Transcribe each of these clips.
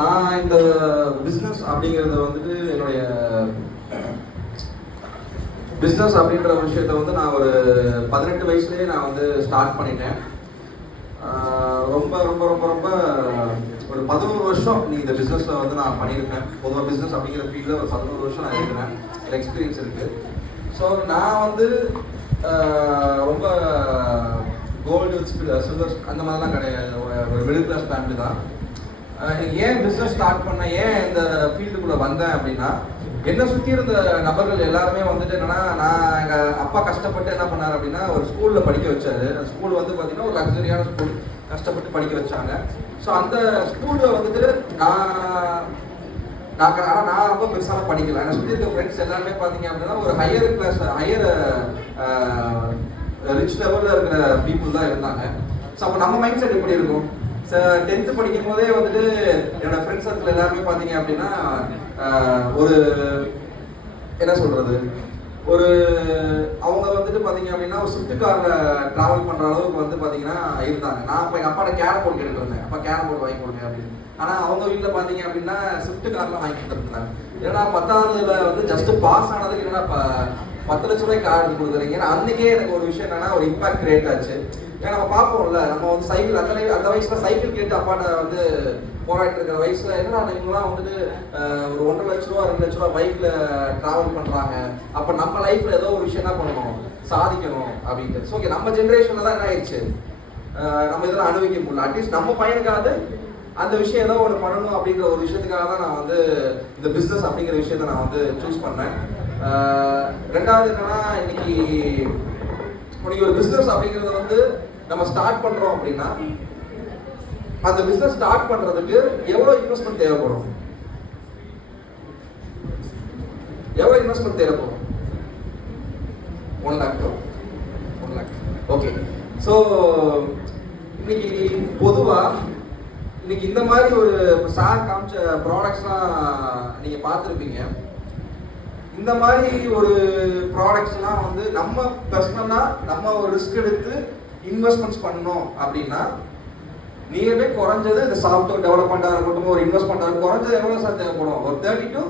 நான் இந்த பிஸ்னஸ் அப்படிங்கிறத வந்துட்டு என்னுடைய பிஸ்னஸ் அப்படின்ற விஷயத்த வந்து நான் ஒரு 18 வயசுலேயே நான் வந்து ஸ்டார்ட் பண்ணிட்டேன். ரொம்ப ரொம்ப ரொம்ப ரொம்ப ஒரு 11 வருஷம் நீ இந்த பிஸ்னஸில் வந்து நான் பண்ணியிருக்கேன். பொதுவாக பிஸ்னஸ் அப்படிங்கிற ஃபீல்டில் ஒரு 11 வருஷம் நான் இருக்கிறேன், எக்ஸ்பீரியன்ஸ் இருக்குது. ஸோ நான் வந்து ரொம்ப கோல்டு சில்வர் அந்த மாதிரிலாம் கிடையாது, ஒரு மிடில் கிளாஸ் ஃபேமிலி தான். ஏன் பிஸ்னஸ் ஸ்டார்ட் பண்ணேன், ஏன் இந்த ஃபீல்டுக்குள்ளே வந்தேன் அப்படின்னா, என்னை சுற்றி இருந்த நபர்கள் எல்லாருமே வந்துட்டு என்னன்னா, நான் எங்கள் அப்பா கஷ்டப்பட்டு என்ன பண்ணார் அப்படின்னா, ஒரு ஸ்கூலில் படிக்க வச்சாரு. அந்த ஸ்கூல் வந்து பார்த்தீங்கன்னா ஒரு லக்ஸரியான ஸ்கூல், கஷ்டப்பட்டு படிக்க வச்சாங்க. ஸோ அந்த ஸ்கூலில் வந்துட்டு ஆனால் நான் ரொம்ப பெருசாக படிக்கல. என்னை சுற்றி இருக்க ஃப்ரெண்ட்ஸ் எல்லாருமே பார்த்தீங்க அப்படின்னா ஒரு ஹையர் கிளாஸ், ஹையர் ரிச் லெவலில் இருக்கிற பீப்புள் தான் இருந்தாங்க. ஸோ அப்போ நம்ம மைண்ட் செட் எப்படி இருக்கும்? 10th படிக்கும் போதே வந்துட்டு என்னோட ஃப்ரெண்ட்ஸ் சர்க்கிள் எல்லாருமே பார்த்தீங்க அப்படின்னா ஒரு என்ன சொல்றது, ஒரு அவங்க வந்துட்டு பார்த்தீங்க அப்படின்னா ஒரு ஸ்விஃப்ட் காரில் ட்ராவல் பண்ணுற அளவுக்கு வந்து பார்த்தீங்கன்னா இருந்தாங்க. நான் இப்போ எங்கள் அப்பாட்ட கேரம் போர்டு கேட்டுருந்தேன், அப்பா கேரம் போர்டு வாங்கி கொடுங்க அப்படின்னு. ஆனால் அவங்க வீட்டில் பார்த்தீங்க அப்படின்னா ஸ்விஃப்ட் கார்லாம் வாங்கி கொடுத்துருந்தாங்க. ஏன்னா 10ஆவதுல வந்து ஜஸ்ட் பாஸ் ஆனதுக்கு என்னன்னா இப்போ 10 லட்ச ரூபாய்க்கு கார் எடுத்து கொடுக்குறீங்க. ஏன்னா அன்றைக்கே எனக்கு ஒரு விஷயம் என்னன்னா ஒரு இம்பாக்ட் கிரியேட் ஆச்சு. ஏன்னா நம்ம பார்ப்போம்ல, நம்ம வந்து சைக்கிள் அந்த வயசுல சைக்கிள் கேட்டு அப்பாட்ட வந்து போராடிட்டு இருக்கிற வயசுல என்னன்னா இவங்கலாம் வந்துட்டு ஒரு 1.5 லட்ச ரூபா 2 லட்ச ரூபா பைக்ல டிராவல் பண்றாங்க. அப்ப நம்ம லைஃப்ல ஏதோ ஒரு விஷயம் என்ன பண்ணணும், சாதிக்கணும் அப்படின்ட்டு. ஸோ ஓகே, நம்ம ஜென்ரேஷன்ல தான் என்ன ஆயிடுச்சு, நம்ம இதெல்லாம் அனுபவிக்க முடியல. அட்லீஸ்ட் நம்ம பையனுக்காவது அந்த விஷயம் ஏதோ ஒன்று பண்ணணும் அப்படிங்கிற ஒரு விஷயத்துக்காக தான் நான் வந்து இந்த பிஸ்னஸ் அப்படிங்கிற விஷயத்த நான் வந்து சூஸ் பண்ணேன். ரெண்டாவது என்னன்னா, இன்னைக்கு ஒரு பிஸ்னஸ் அப்படிங்கிறத வந்து நம்ம ஸ்டார்ட் பண்றோம் அப்படின்னா, அந்த பிசினஸ் ஸ்டார்ட் பண்றதுக்கு எவ்வளவு இன்வெஸ்ட்மெண்ட் தேவைப்படும்? எவ்வளவு இன்வெஸ்ட்மெண்ட் தேவைப்படும்? 1 lakh. 1 lakh. ஓகே. ஸோ இன்னைக்கு பொதுவா இன்னைக்கு இந்த மாதிரி ஒரு சார் காமிச்ச ப்ராடக்ட்ஸ்லாம் நீங்க பார்த்துருப்பீங்க. இந்த மாதிரி ஒரு ப்ராடக்ட்ஸ்லாம் வந்து நம்ம பர்சனலா நம்ம ஒரு ரிஸ்க் எடுத்து இன்வெஸ்ட்மெண்ட்ஸ் பண்ணோம் அப்படின்னா, நீங்களே குறைஞ்சது இந்த சாஃப்ட்வேர் டெவலப்மெண்ட்டாக இருக்கட்டும், ஒரு இன்வெஸ்ட்மெண்ட்டாக குறைஞ்சது எவ்வளோ சார் தேவைப்படும்? ஒரு 30 to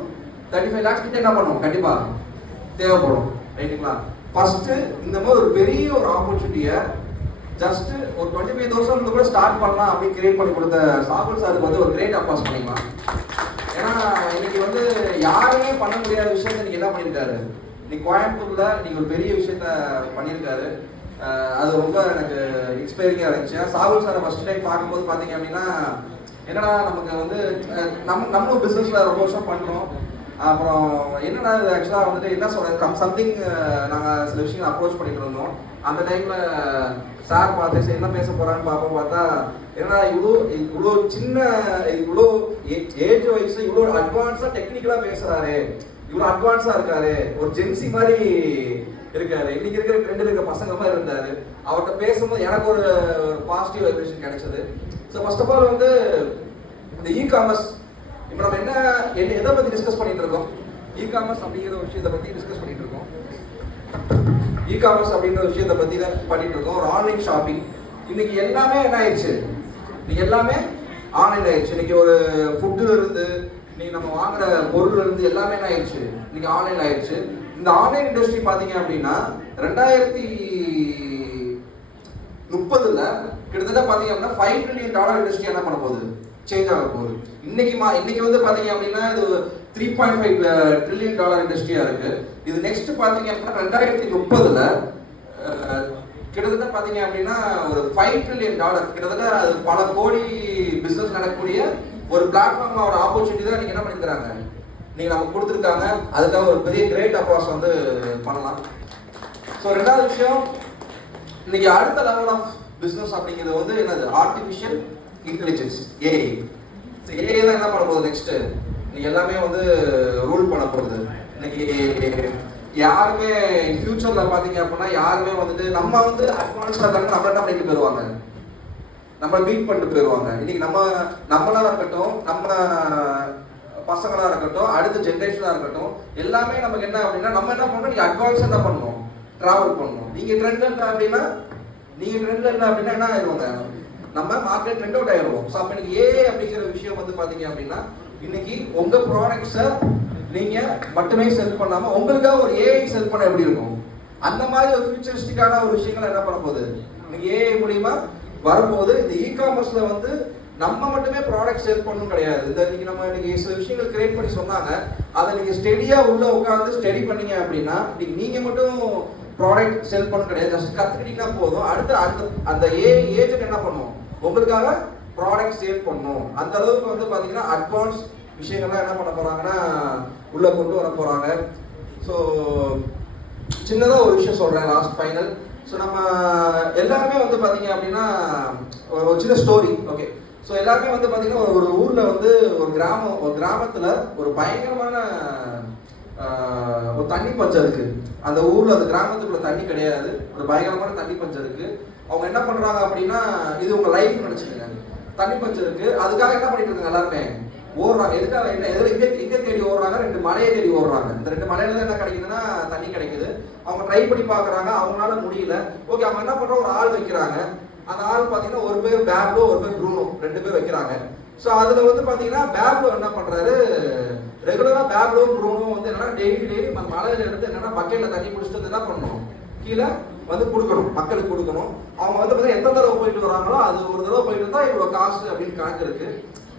35 lakhs கிட்ட என்ன பண்ணுவோம், கண்டிப்பாக தேவைப்படும், ரைட்டுங்களா? ஃபர்ஸ்ட் இந்த மாதிரி ஒரு பெரிய ஒரு ஆப்பர்ச்சுனிட்டியை ஜஸ்ட் ஒரு 25,000 கூட ஸ்டார்ட் பண்ணலாம் அப்படின்னு கிரியேட் பண்ணி கொடுத்த சாகுல் சாருக்கு வந்து ஒரு கிரேட் அப்ளாஸ் பண்ணிக்கலாம். ஏன்னா இன்னைக்கு வந்து யாருமே பண்ண முடியாத விஷயத்தை இன்னைக்கு என்ன பண்ணியிருக்காரு, இன்னைக்கு கோயம்புத்தூர்ல இன்னைக்கு ஒரு பெரிய விஷயத்த பண்ணியிருக்காரு. அது ரொம்ப எனக்கு இன்ஸ்பைரிங்காக இருந்துச்சு. சாகுல் சாரை ஃபர்ஸ்ட் டைம் பார்க்கும்போது பார்த்தீங்க அப்படின்னா, என்னடா நமக்கு வந்து நம்மளும் பிஸ்னஸில் ரொம்ப வருஷம் பண்ணுறோம். அப்புறம் என்னடா இது ஆக்சுவலாக வந்துட்டு என்ன சொல்கிறது, சம்திங் நாங்கள் சில விஷயங்கள் அப்ரோச் பண்ணிட்டு இருந்தோம். அந்த டைமில் சார் பார்த்து சரி என்ன பேச போகிறான்னு பார்ப்போம். பார்த்தா ஏன்னா இவ்வளோ சின்ன இவ்வளோ ஏஜ் வயசு இவ்வளோ அட்வான்ஸாக டெக்னிக்கலாக பேசுகிறாரு, இவ்வளோ அட்வான்ஸாக இருக்காரு, ஒரு ஜென்சி மாதிரி இருக்காரு, இன்னைக்கு இருக்கிற ட்ரெண்ட் இருக்க பசங்க மாதிரி இருந்தாரு. அவர்கிட்ட பேசும்போது எனக்கு ஒரு பாசிட்டிவ் வைப்ரேஷன் கிடைச்சது. ஸோ ஃபர்ஸ்ட் ஆஃப் ஆல் வந்து இந்த இ-காமர்ஸ் இப்போ நம்ம என்ன எதை பற்றி டிஸ்கஸ் பண்ணிட்டு இருக்கோம், இ-காமர்ஸ் அப்படிங்கிற ஒரு விஷயத்தை பற்றி டிஸ்கஸ் பண்ணிட்டு இருக்கோம். இ-காமர்ஸ் அப்படிங்கிற விஷயத்தை பற்றி தான் பண்ணிட்டு இருக்கோம். ஒரு ஆன்லைன் ஷாப்பிங். இன்னைக்கு எல்லாமே என்ன ஆயிடுச்சு, இன்னைக்கு எல்லாமே ஆன்லைன் ஆயிடுச்சு. இன்னைக்கு ஒரு ஃபுட்டுல இருந்து இன்னைக்கு நம்ம வாங்குற பொருள்ல இருந்து எல்லாமே என்ன ஆயிடுச்சு, இன்னைக்கு ஆன்லைன் ஆயிடுச்சு. இந்த ஆன்லைன் இண்டஸ்ட்ரி பாத்தீங்க அப்படின்னா 2030 கிட்டத்தட்ட பாத்தீங்க அப்படின்னா $5 trillion இண்டஸ்ட்ரி என்ன பண்ண போகுது, சேஞ்ச் ஆக போகுது. இன்னைக்கு வந்து பாத்தீங்க அப்படின்னா இது $3.5 trillion இண்டஸ்ட்ரியா இருக்கு. இது நெக்ஸ்ட் பாத்தீங்க அப்படின்னா 2030 கிட்டத்தட்ட பாத்தீங்க அப்படின்னா ஒரு $5 trillion, கிட்டத்தட்ட பல கோடி பிசினஸ் நடக்கக்கூடிய ஒரு பிளாட்ஃபார்ம், ஒரு ஆப்பர்ச்சுனிட்டி தான் நீங்க என்ன பண்ணிருக்காங்க, நீங்க நமக்கு கொடுத்துருக்காங்க. அதுக்காக ஒரு பெரிய கிரேட் அப்ளாஸ் வந்து பண்ணலாம். ஸோ ரெண்டாவது விஷயம், இன்னைக்கு அடுத்த லெவல் ஆஃப் பிஸ்னஸ் அப்படிங்கிறது வந்து என்னது, ஆர்டிஃபிஷியல் இன்டெலிஜென்ஸ், ஏஐ. ஏஐ தான் என்ன பண்ண போகுது நெக்ஸ்ட், இன்னைக்கு எல்லாமே வந்து ரூல் பண்ண போகுது. இன்னைக்கு யாருமே ஃபியூச்சர்ல பாத்தீங்க அப்படின்னா யாருமே வந்துட்டு நம்ம வந்து அட்வான்ஸ்டா இருக்காங்க, நம்ம என்ன பண்ணிட்டு போயிருவாங்க, நம்ம மீட் பண்ணிட்டு போயிருவாங்க. இன்னைக்கு நம்மளா இருக்கட்டும், நம்ம பசங்களா இருக்கட்டும், அடுத்த ஜென்ரேஷனா இருக்கட்டும், எல்லாமே நமக்கு என்ன அப்படின்னா நம்ம என்ன பண்ணணும், நீங்க அட்வான்ஸா என்ன பண்ணணும், டிராவல் பண்ணணும். நீங்க ட்ரெண்ட்ல என்ன அப்படின்னா என்ன ஆயிடுவாங்க, நம்ம மார்க்கெட் ட்ரெண்ட் அவுட் ஆயிடுவோம். ஸோ அப்போ இன்னைக்கு ஏஐ அப்படிங்கிற விஷயம் வந்து பார்த்தீங்க அப்படின்னா இன்னைக்கு உங்க ப்ராடக்ட்ஸை நீங்க மட்டுமே செல் பண்ணாம உங்களுக்காக ஒரு ஏஐ செல் பண்ண எப்படி இருக்கும், அந்த மாதிரி ஒரு ஃபியூச்சரிஸ்டிக்கான ஒரு விஷயங்கள் என்ன பண்ண போகுது இன்னைக்கு ஏஐ மூலியமா வரும்போது. இந்த இ-காமர்ஸ்ல வந்து நம்ம மட்டுமே ப்ராடக்ட் சேல் பண்ணணும் கிடையாது. இந்த இன்னைக்கு நம்ம இன்னைக்கு சில விஷயங்கள் கிரியேட் பண்ணி சொன்னாங்க, அதை நீங்க ஸ்டெடியா உள்ள உட்காந்து ஸ்டடி பண்ணீங்க அப்படின்னா நீங்க மட்டும் ப்ராடக்ட் சேல் பண்ண கிடையாது. ஜஸ்ட் கத்துக்கிட்டீங்கன்னா போதும். அடுத்து அந்த ஏஜென்ட் என்ன பண்ணுவோம், உங்களுக்காக ப்ராடக்ட் சேல் பண்ணும். அந்த அளவுக்கு வந்து பாத்தீங்கன்னா அட்வான்ஸ் விஷயங்கள்லாம் என்ன பண்ண போறாங்கன்னா உள்ள கொண்டு வர போறாங்க. ஸோ சின்னதாக ஒரு விஷயம் சொல்றேன், லாஸ்ட் ஃபைனல். ஸோ நம்ம எல்லாருமே வந்து பாத்தீங்க அப்படின்னா ஒரு சின்ன ஸ்டோரி. ஓகே, ஸோ எல்லாருமே வந்து பாத்தீங்கன்னா ஒரு ஊர்ல வந்து ஒரு கிராமத்துல ஒரு பயங்கரமான ஒரு தண்ணி பஞ்சம் இருக்கு. அந்த ஊர்ல அந்த கிராமத்துக்குள்ள தண்ணி கிடையாது, ஒரு பயங்கரமான தண்ணி பஞ்சம் இருக்கு. அவங்க என்ன பண்றாங்க அப்படின்னா, இது உங்க லைஃப் நினைச்சுக்கோங்க, தண்ணி பஞ்சம் இருக்கு, அதுக்காக என்ன பண்ணிட்டு இருக்காங்க எல்லாருமே ஓடுறாங்க. எதுக்காக என்ன எங்க தேடி ஓடுறாங்க, 2 மலையை தேடி ஓடுறாங்க. இந்த 2 மலையில என்ன கிடைக்குதுன்னா தண்ணி கிடைக்குது. அவங்க ட்ரை பண்ணி பாக்குறாங்க, அவங்களால முடியல. ஓகே, அவங்க என்ன பண்றாங்க, ஒரு ஆள் வைக்கிறாங்க. அந்த ஆள் பாத்தீங்கன்னா ஒரு பேர் பேப்லோ, ஒரு பேர் ப்ரூனோ, 2 பேர் வைக்கிறாங்க. ஸோ அதுல வந்து பாத்தீங்கன்னா பேப்லோ என்ன பண்றாரு, ரெகுலரா பேப்லோ ப்ரூனோ வந்து என்னன்னா டெய்லி மலையில எடுத்து என்னன்னா பக்கெட்ல தண்ணி குடிச்சிட்டு என்ன பண்ணணும், கீழே வந்து கொடுக்கணும், மக்களுக்கு கொடுக்கணும். அவங்க வந்து பார்த்தீங்கன்னா எத்தனை தடவை போயிட்டு வராங்களோ அது ஒரு தடவை போயிட்டு இருந்தா இவ்வளோ காசு அப்படின்னு கணக்கு இருக்கு.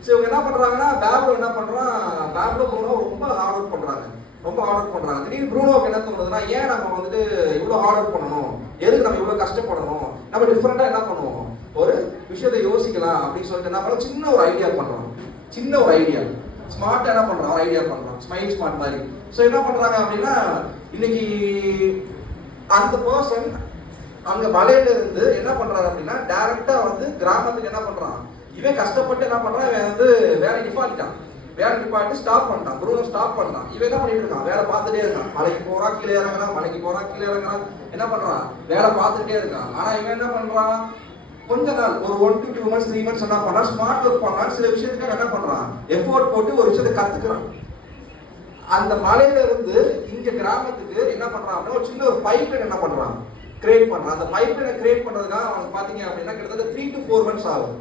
ஸோ இவங்க என்ன பண்றாங்கன்னா, பேப்லோ என்ன பண்றான், பேப்லோ ப்ரூனோ ரொம்ப ஹார்ட் ஒர்க் பண்றாங்க, ரொம்ப ஹார்ட் ஒர்க் பண்றாங்க. திடீர்னு ப்ரூனோவுக்கு என்ன தோணுதுன்னா, ஏன் நம்ம வந்துட்டு இவ்வளோ ஹார்ட் ஒர்க் பண்ணணும், எதுக்கு நம்ம இவ்வளோ கஷ்டப்படணும், நம்ம டிஃப்ரெண்டா என்ன பண்ணுவோம், ஒரு விஷயத்தை யோசிக்கலாம் அப்படின்னு சொல்லிட்டு என்ன பண்ணோம், சின்ன ஒரு ஐடியா பண்றோம். சின்ன ஒரு ஐடியா ஸ்மார்ட் என்ன பண்றோம், ஐடியா பண்றோம், ஸ்மைல் ஸ்மார்ட் மாதிரி. ஸோ என்ன பண்றாங்க அப்படின்னா, இன்னைக்கு அந்த பர்சன் அங்க மலையில இருந்து என்ன பண்றாரு அப்படின்னா டைரக்டா வந்து கிராமத்துக்கு என்ன பண்றான், இவன் கஷ்டப்பட்டு என்ன பண்றான், இவன் வந்து வேலை நிப்பாட்டிட்டான், வேலை நிப்பாட்டி ஸ்டாப் பண்ணிட்டான், ப்ரூனோ ஸ்டாப் பண்ணான். இவன் என்ன பண்ணிட்டு இருக்கான், வேலை பார்த்துட்டே இருக்கான். மலைக்கு போறா கீழே இறங்குறான், மலைக்கு போறா கீழே இறங்குறான், என்ன பண்றான், வேலை பார்த்துட்டே இருக்கான். ஆனா இவன் என்ன பண்றான், கொஞ்ச நாள் ஒரு 1 to 2 months 3 months என்ன பண்றான், ஸ்மார்ட் ஒர்க் பண்றான். சில விஷயத்துக்கு என்ன பண்றான், எஃபோர்ட் போட்டு ஒரு விஷயத்தை கத்துக்கிறான். அந்த மலையில இருந்து இங்க கிராமத்துக்கு என்ன பண்றான் அப்படின்னா ஒரு சின்ன ஒரு பைப் லைன் என்ன பண்றான், கிரியேட் பண்றான். அந்த பைப் லைனை கிரியேட் பண்றதுக்காக அவனுக்கு பாத்தீங்க அப்படின்னா கிட்டத்தட்ட 3 to 4 months ஆகும்.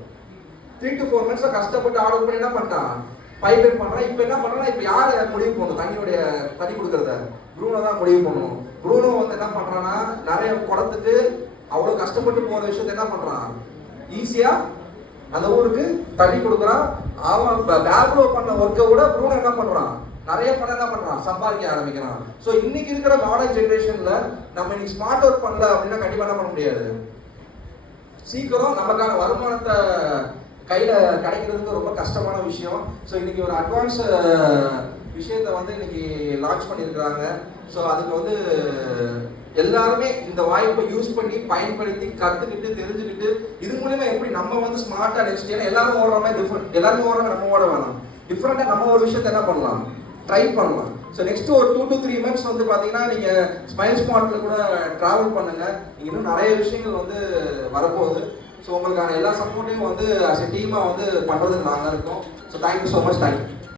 3 to 4 months கஷ்டப்பட்டு ஆர்டர் பண்ணி என்ன பண்ணிட்டான், பைப் லைன் பண்றான். இப்ப என்ன பண்றான், இப்ப யாரு முடிவு பண்ணணும் தண்ணி கொடுக்கறத, ப்ரூனோ தான் முடிவு பண்ணணும். ப்ரூனோ வந்து என்ன பண்றான்னா, நிறைய குளத்துக்கு அவ்வளவு கஷ்டப்பட்டு போற விஷயத்த என்ன பண்றான், ஈஸியா அந்த ஊருக்கு தண்ணி கொடுக்குறான். அவன் பேப்லோ பண்ண ஒர்க்கை விட ப்ரூனோ என்ன பண்றான், நிறைய பணம் என்ன பண்றான், சம்பாதிக்க ஆரம்பிக்கிறான். ஸோ இன்னைக்கு இருக்கிற மாடர்ன் ஜென்ரேஷன்ல நம்ம இன்னைக்கு ஸ்மார்ட் ஒர்க் பண்ணல அப்படின்னா கண்டிப்பா என்ன பண்ண முடியாது. சீக்கிரம் நமக்கான வருமானத்தை கையில கிடைக்கிறதுக்கு ரொம்ப கஷ்டமான விஷயம். ஸோ இன்னைக்கு ஒரு அட்வான்ஸ் விஷயத்தை வந்து இன்னைக்கு லான்ச் பண்ணியிருக்கிறாங்க. ஸோ அதுக்கு வந்து எல்லாருமே இந்த வாய்ப்பை யூஸ் பண்ணி பயன்படுத்தி கத்துக்கிட்டு தெரிஞ்சுக்கிட்டு இது மூலமா எப்படி நம்ம வந்து ஸ்மார்ட்டா நெக்ஸ்ட், ஏன்னா எல்லாரும் ஓடுற மாதிரி டிஃப்ரெண்ட், எல்லாரும் ஓடுறாங்க, நம்ம ஓட வேணாம், டிஃப்ரெண்டா நம்ம ஒரு விஷயத்தை என்ன பண்ணலாம், ட்ரை பண்ணலாம். ஸோ நெக்ஸ்ட் ஒரு 2 to 3 months வந்து பார்த்தீங்கன்னா நீங்கள் ஸ்மைல் ஸ்மார்ட்ல கூட ட்ராவல் பண்ணுங்க. இன்னும் நிறைய விஷயங்கள் வந்து வரப்போகுது. ஸோ உங்களுக்கான எல்லா சப்போர்ட்டையும் வந்து அஸ் எ டீமாக வந்து பண்ணுறதுக்கு நாங்கள் இருக்கோம். So thank you so much. Thank you.